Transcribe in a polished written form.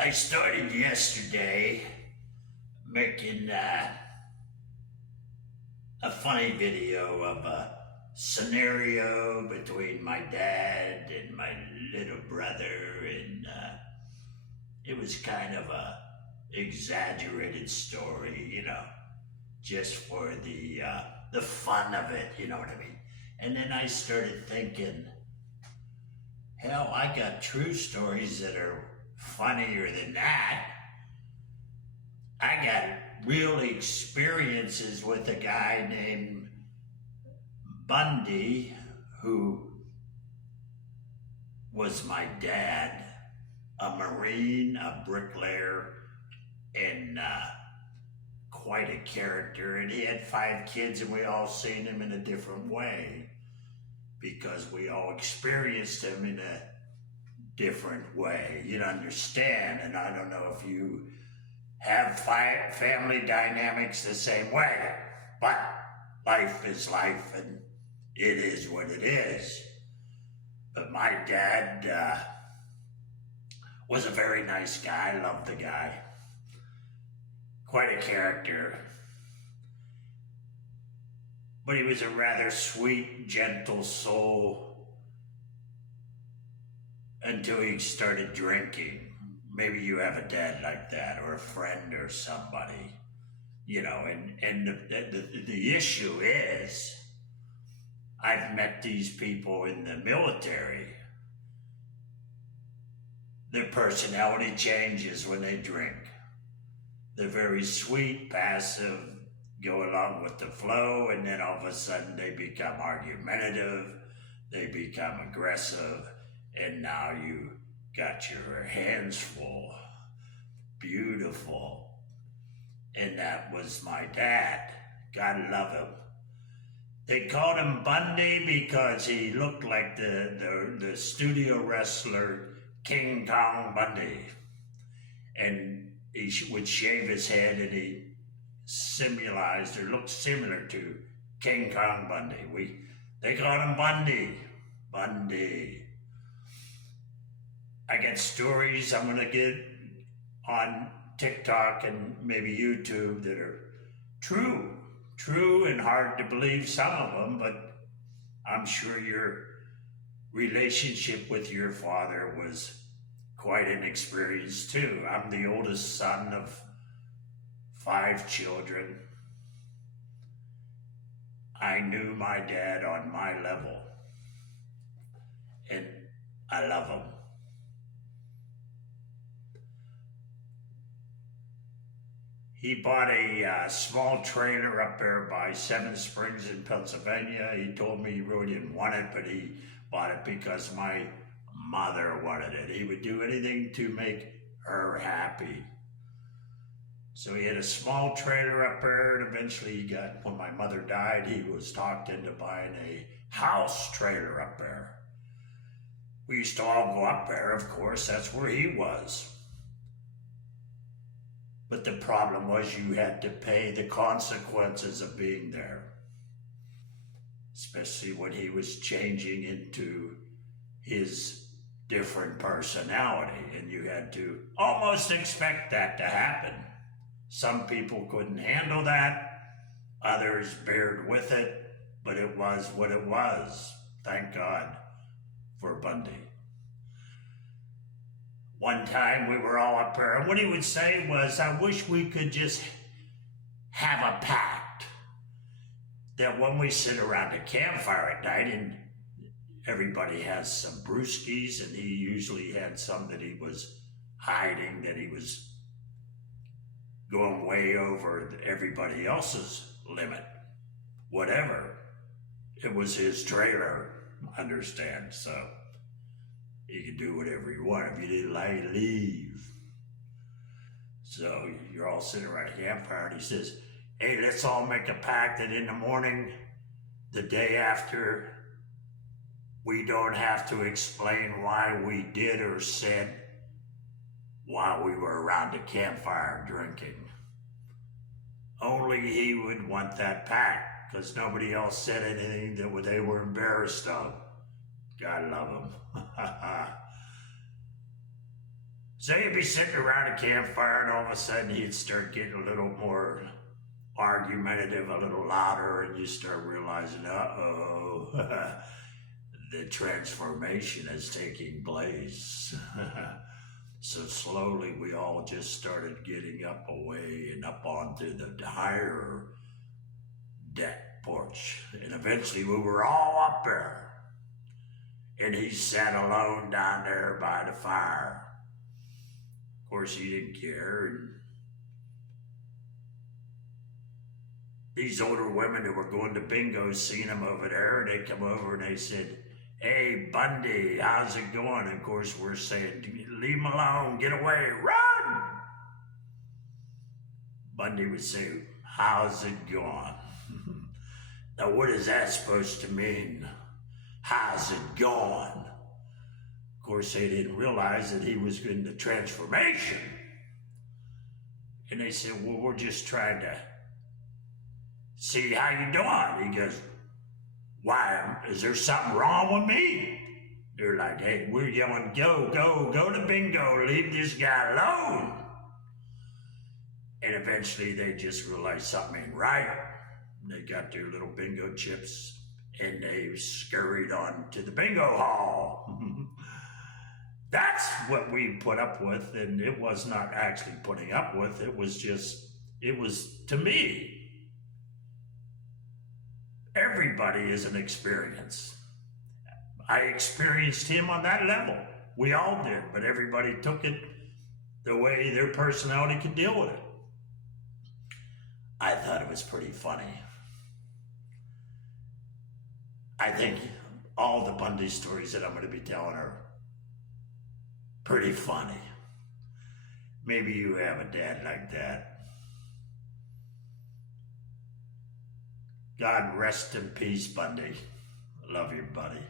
I started yesterday making a funny video of a scenario between my dad and my little brother, and it was kind of a exaggerated story, just for the fun of it, you know what I mean? And then I started thinking, hell, I got true stories that are funnier than that. I got real experiences with a guy named Bundy, who was my dad, a Marine, a bricklayer, and quite a character. And he had 5 kids, and we all seen him in a different way because we all experienced him in a different way. You'd understand, and I don't know if you have family dynamics the same way, but life is life, and it is what it is. But my dad was a very nice guy. I loved the guy. Quite a character. But he was a rather sweet, gentle soul until he started drinking. Maybe you have a dad like that, or a friend, or somebody, and the issue is, I've met these people in the military. Their personality changes when they drink. They're very sweet, passive, go along with the flow, and then all of a sudden they become argumentative, they become aggressive, and now you got your hands full. Beautiful. And that was my dad. God love him. They called him Bundy because he looked like the studio wrestler King Kong Bundy. And he would shave his head, and he symbolized or looked similar to King Kong Bundy. They called him Bundy. Bundy. I get stories I'm going to get on TikTok and maybe YouTube that are true and hard to believe, some of them, but I'm sure your relationship with your father was quite an experience too. I'm the oldest son of 5 children. I knew my dad on my level, and I love him. He bought a small trailer up there by Seven Springs in Pennsylvania. He told me he really didn't want it, but he bought it because my mother wanted it. He would do anything to make her happy. So he had a small trailer up there, and eventually when my mother died, he was talked into buying a house trailer up there. We used to all go up there, of course, that's where he was. But the problem was you had to pay the consequences of being there, especially when he was changing into his different personality, and you had to almost expect that to happen. Some people couldn't handle that, others bared with it, but it was what it was. Thank God for Bundy. One time we were all up there, and what he would say was, I wish we could just have a pact that when we sit around a campfire at night, and everybody has some brewskis, and he usually had some that he was hiding, that he was going way over everybody else's limit. Whatever. It was his trailer, understand, so he could do whatever he wanted. If you didn't like it, leave. So you're all sitting around a campfire, and he says, hey, let's all make a pact that in the morning, the day after, we don't have to explain why we did or said while we were around a campfire drinking. Only he would want that pact, because nobody else said anything that they were embarrassed of. God love him. So you'd be sitting around a campfire and all of a sudden he'd start getting a little more argumentative, a little louder, and you start realizing, uh-oh, the transformation is taking place. So slowly we all just started getting up away and up onto the higher deck porch. And eventually we were all up there. And he sat alone down there by the fire. Of course, he didn't care. And these older women who were going to bingo seen him over there, and they come over and they said, "Hey, Bundy, how's it going?" And of course, we're saying, "Leave him alone, get away, run!" Bundy would say, "How's it going?" Now, what is that supposed to mean? How's it going? Of course, they didn't realize that he was in the transformation. And they said, "Well, we're just trying to see how you doing." He goes, "Why, is there something wrong with me?" They're like, "Hey, we're yelling, go to bingo, leave this guy alone." And eventually they just realized something ain't right. They got their little bingo chips and they scurried on to the bingo hall. That's what we put up with, and it was not actually putting up with, it was to me. Everybody is an experience. I experienced him on that level. We all did, but everybody took it the way their personality could deal with it. I thought it was pretty funny. I think all the Bundy stories that I'm going to be telling are pretty funny. Maybe you have a dad like that. God rest in peace, Bundy. Love you, buddy.